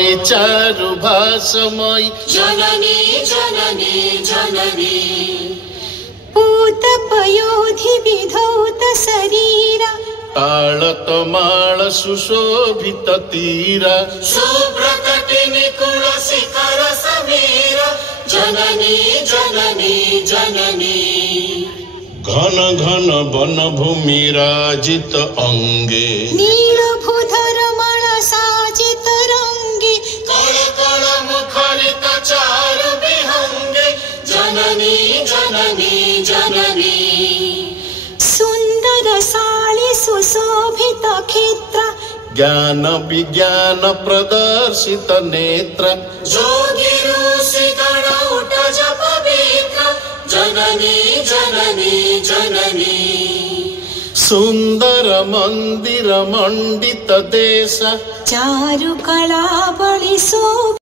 चारु भाषमयी जननी जननी जननी पूतपयोधि विधौत शरीरा ताळत माळ सुशोभित तीरा सुप्रकटिनि कुल शिखर समीरा जननी जननी जननी घन घन वन भूमि राजित अंगे नीलभूधर मण साजित रंगे कण कण मुखरित चारु विहंगे जननी जननी जननी सुंदर साली सुशोभित क्षेत्र ज्ञान विज्ञान प्रदर्शित नेत्र जोगी ऋषि गण उठ जप पवित्र जननी जननी जननी सुंदर मंदिर मंडित देश चारु कला बलि शोभ